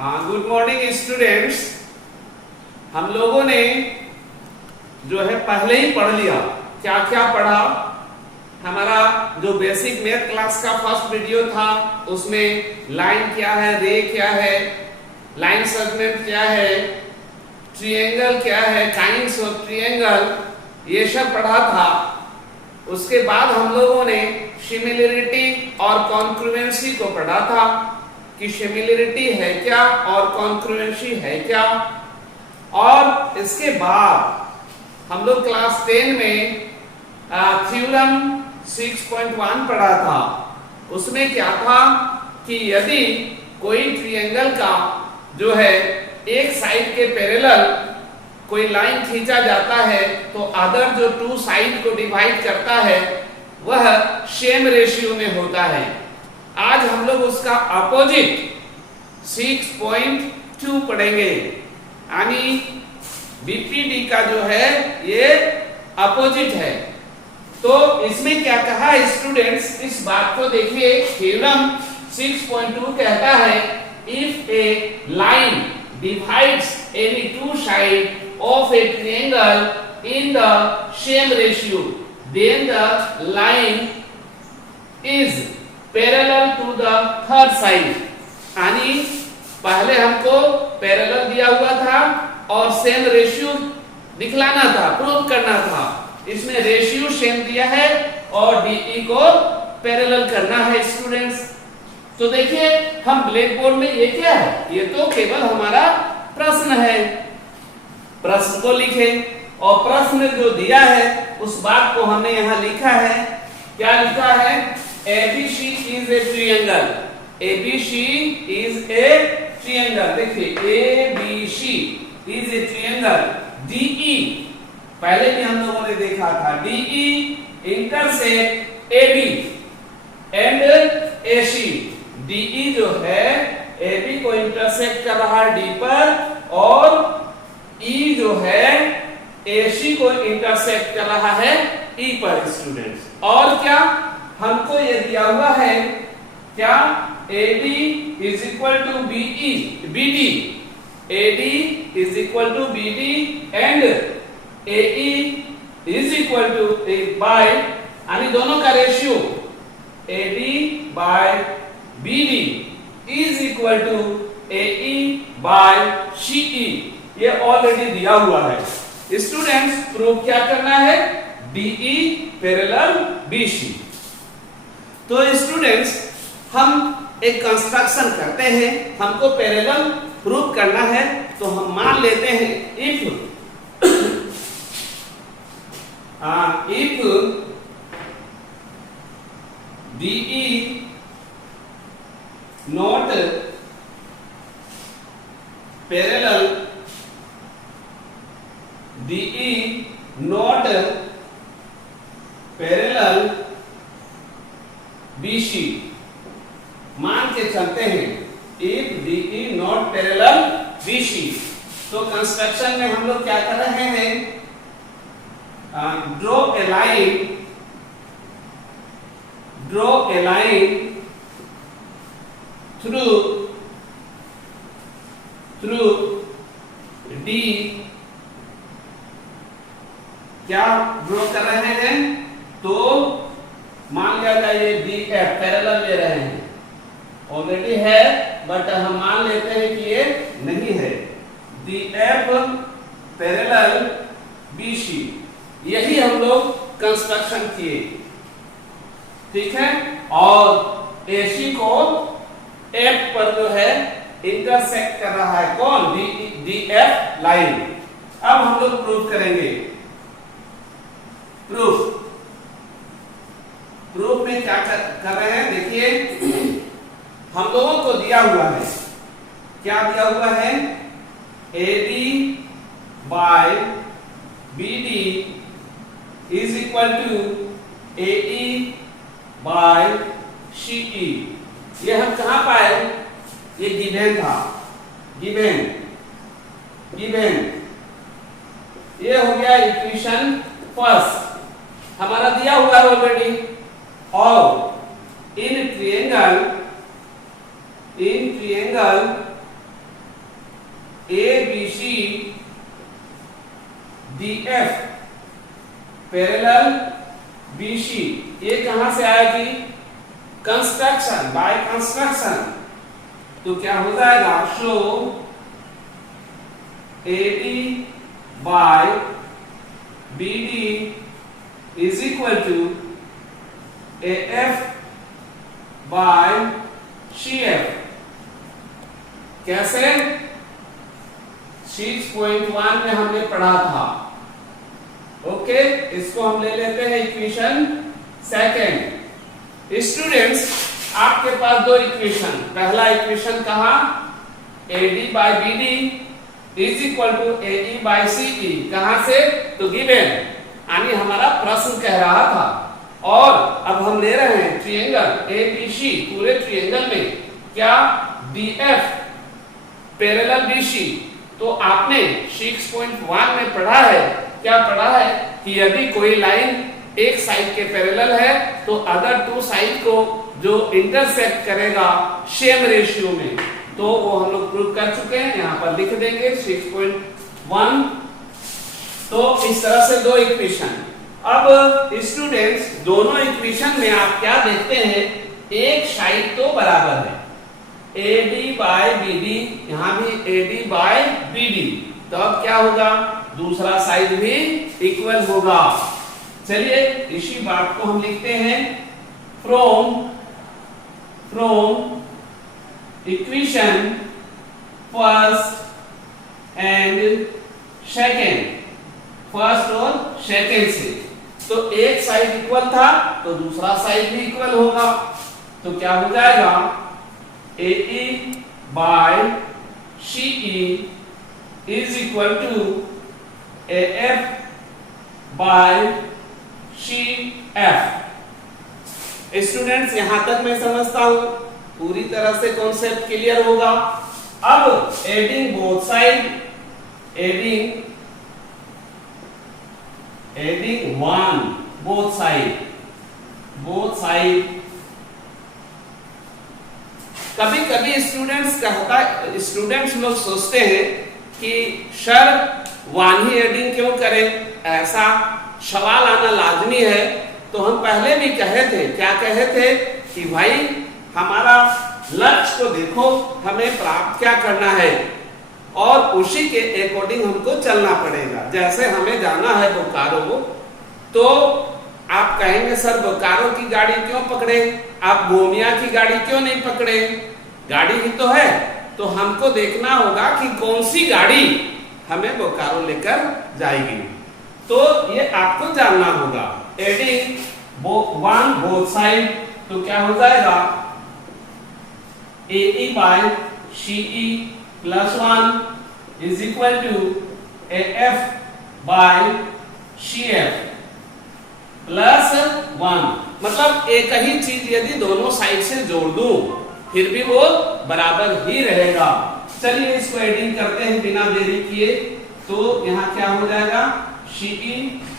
Good morning students. हम लोगों ने जो है पहले ही पढ़ लिया। क्या क्या पढ़ा? हमारा जो बेसिक मैथ क्लास का फर्स्ट वीडियो था उसमें लाइन क्या है, रे क्या है, लाइन सेगमेंट क्या है, ट्रायंगल क्या है, काइंड्स ऑफ ट्रायंगल, ये सब पढ़ा था। उसके बाद हम लोगों ने सिमिलरिटी और कॉन्ग्रुएंसी को पढ़ा था कि सिमिलरिटी है क्या और कॉन्ग्रुएंसी है क्या। और इसके बाद हम लोग क्लास 10 में थ्योरम 6.1 पढ़ा था। उसमें क्या था कि यदि कोई ट्रायंगल का जो है एक साइड के पैरेलल कोई लाइन खींचा जाता है तो अदर जो टू साइड को डिवाइड करता है वह सेम रेशियो में होता है। आज हम लोग उसका अपोजिट 6.2 पढ़ेंगे, यानी बीपीडी का जो है ये अपोजिट है। तो इसमें क्या कहा स्टूडेंट्स, इस बात को देखिए। थ्योरम 6.2 कहता है if A line divides any two side of a triangle in the same ratio, then the line is parallel to the third side। यानी पहले हमको पैरेलल दिया हुआ था और सेम रेशियो दिखलाना था, प्रूव करना था। इसमें रेशियो सेम दिया है और डीई को पैरेलल करना है स्टूडेंट्स। तो देखिए हम ब्लैक बोर्ड में ये क्या है, ये तो केवल हमारा प्रश्न है। प्रश्न को लिखें और प्रश्न जो दिया है उस बात को हमने यहां लिखा है। क्या लिखा है? ABC is a triangle। ABC is a triangle। देखिए ABC is a triangle। DE पहले भी हम लोगों ने देखा था, DE intersect AB and AC। DE जो है AB को इंटरसेक्ट कर रहा है D पर और E जो है AC को इंटरसेक्ट कर रहा है E पर स्टूडेंट्स। और क्या हमको ये दिया हुआ है, क्या AD is equal to BD, AD is equal to BD and AE is equal to by, यानी दोनों का ratio AD by BD is equal to AE by CE। ये ऑलरेडी दिया हुआ है स्टूडेंट्स। प्रूव क्या करना है? DE parallel BC। तो स्टूडेंट्स हम एक कंस्ट्रक्शन करते हैं, हमको पैरेलल प्रूव करना है। तो हम मान लेते हैं if DE not parallel, DE not parallel BC। मान के चलते हैं if DE not parallel BC। तो कंस्ट्रक्शन में हम लोग क्या कर रहे हैं? Draw a line through D। क्या ड्रॉ कर रहे हैं? तो मान लिया जाए ये DF पैरेलल ले रहे हैं, ऑलरेडी है बट हम मान लेते हैं कि ये नहीं है। DF पैरेलल BC, यही हम लोग कंस्ट्रक्शन किए, ठीक है। और AC को F पर जो है इंटरसेक्ट कर रहा है कौन? DF line. अब हम लोग प्रूव करेंगे। प्रूफ में क्या कर रहे हैं? देखिए हम लोगों को दिया हुआ है, क्या दिया हुआ है? AD by BD is equal to AE by CE। ये हम कहां पाए? ये गिवन था, गिवन। ये हो गया इक्वेशन फर्स्ट, हमारा दिया हुआ है ऑलरेडी। और in triangle ABC DF parallel BC, ये कहां से आएगी? Construction, by construction. तो क्या हो जाएगा? Show AD by BD is equal to AF by CF। कैसे? 6.1 में हमने पढ़ा था। ओके, इसको हम ले लेते हैं इक्वेशन सेकंड। स्टूडेंट्स, आपके पास दो इक्वेशन, पहला इक्वेशन कहा AD by BD is equal to AE by CE, कहां से? तो गिवन, यानी हमारा प्रश्न कह रहा था। और अब हम ले रहे हैं ट्रायंगल ABC, पूरे ट्रायंगल में क्या DF पैरेलल BC। तो आपने 6.1 में पढ़ा है, क्या पढ़ा है कि यदि कोई लाइन एक साइड के पैरेलल है तो अदर टू साइड को जो इंटरसेक्ट करेगा सेम रेशियो में, तो वो हम लोग प्रूव कर चुके हैं। यहां पर लिख देंगे 6.1। तो इस तरह से दो इक्वेशन। अब स्टूडेंट्स, दोनों इक्वेशन में आप क्या देखते हैं? एक साइड तो बराबर है, AD बाय BD, यहां भी AD बाय BD, तो अब क्या होगा? दूसरा साइड भी इक्वल होगा। चलिए इसी बात को हम लिखते हैं from equation first and second, first और सेकेंड से। तो एक साइड इक्वल था तो दूसरा साइड भी इक्वल होगा। तो क्या हो जाएगा? AE by CE is equal to AF by CF। Students, यहां तक मैं समझता हूं, पूरी तरह से कॉन्सेप्ट क्लियर होगा। अब adding both side, adding one both side. कभी कभी स्टूडेंट्स लोग सोचते हैं कि सर वन ही एडिंग क्यों करें, ऐसा सवाल आना लाजमी है। तो हम पहले भी कहे थे, क्या कहे थे कि भाई हमारा लक्ष्य को देखो, हमें प्राप्त क्या करना है और उसी के अकॉर्डिंग हमको चलना पड़ेगा। जैसे हमें जाना है बोकारो, तो आप कहेंगे सर बोकारो की गाड़ी क्यों पकड़े, आप गोमिया की गाड़ी क्यों नहीं पकड़े? गाड़ी ही तो है। तो हमको देखना होगा कि कौन सी गाड़ी हमें बोकारो लेकर जाएगी, तो ये आपको जानना होगा। एडिंग वन बोथ साइड, तो क्या हो जाएगा? AE by CE plus 1 is equal to AF by CF plus 1। मतलब एक ही चीज यदि दोनों साइड से जोड़ दूं फिर भी वो बराबर ही रहेगा। चलिए इसको एडिंग करते हैं बिना देरी किए। तो यहाँ क्या हो जाएगा? CE,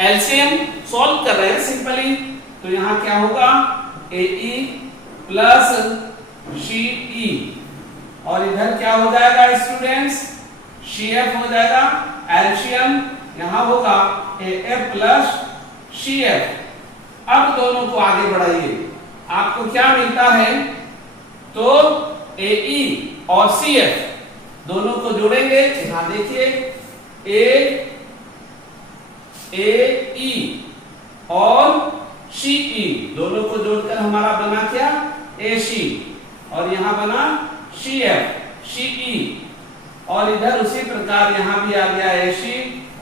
एलसीएम सॉल्व कर रहे हैं सिंपली, तो यहाँ क्या होगा? AE प्लस CE, और इधर क्या हो जाएगा स्टूडेंट्स? CF हो जाएगा। एलसीएम यहाँ होगा AF प्लस CF। अब दोनों को आगे बढ़ाइए, आपको क्या मिलता है? तो AE और CF दोनों को जोड़ेंगे, यहां देखिए AE और CE दोनों को जोड़कर हमारा बना क्या? AC, और यहां बना CF CE, और इधर उसी प्रकार यहां भी आ गया AC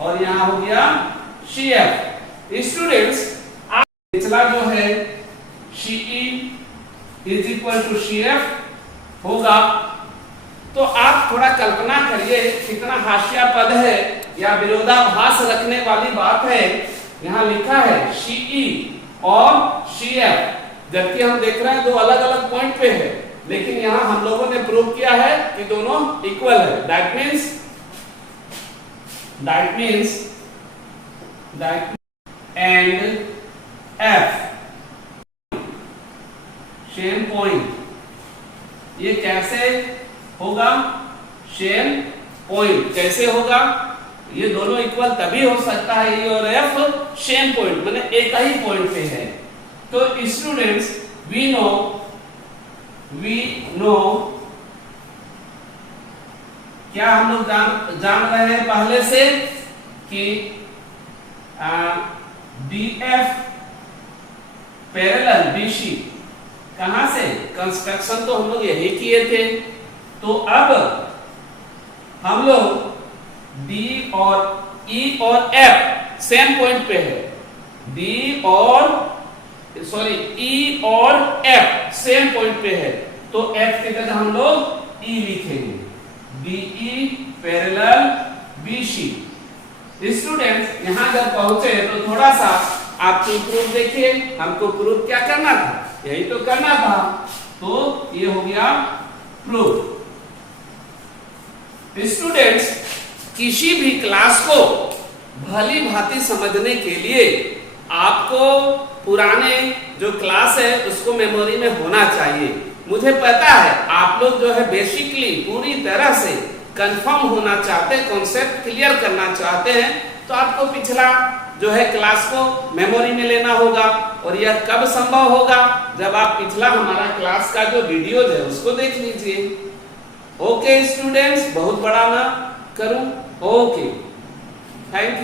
और यहां हो गया CF। स्टूडेंट्स, पिछला जो है CE is equal to CF होगा, तो आप थोड़ा कल्पना करिए कितना हास्यास्पद है या विरोधाभास रखने वाली बात है। यहाँ लिखा है CE और CF, जबकि हम देख रहे हैं दो अलग अलग पॉइंट पे है, लेकिन यहाँ हम लोगों ने प्रूव किया है कि दोनों इक्वल है। That means and F same point, ये कैसे होगा? सेम पॉइंट कैसे होगा, ये दोनों इक्वल तभी हो सकता है E और F सेम पॉइंट माने एक ही पॉइंट पे है। तो स्टूडेंट्स वी नो क्या हम लोग जान रहे हैं पहले से कि DF पैरेलल BC कहां से, कंस्ट्रक्शन तो हम लोग यही किए थे। तो अब हम लोग D और E और F सेम पॉइंट पे है, E और F सेम पॉइंट पे है, तो F की जगह हम लोग E लिखेंगे, DE पैरेलल BC। स्टूडेंट्स यहां जब पहुंचे तो थोड़ा सा आपको प्रूफ देखिए, हमको प्रूफ क्या करना था, यही तो करना था, तो ये हो गया प्रूफ। स्टूडेंट्स किसी भी क्लास को भली भांति समझने के लिए आपको पुराने जो क्लास है उसको मेमोरी में होना चाहिए। मुझे पता है आप लोग जो है बेसिकली पूरी तरह से कंफर्म होना चाहते हैं, कॉन्सेप्ट क्लियर करना चाहते हैं, तो आपको पिछला जो है क्लास को मेमोरी में लेना होगा। और यह कब संभव होगा, जब आप पिछला हमारा क्लास का जो वीडियोज है उसको देख लीजिए। ओके स्टूडेंट्स, बहुत बड़ा ना करूं, ओके, थैंक यू।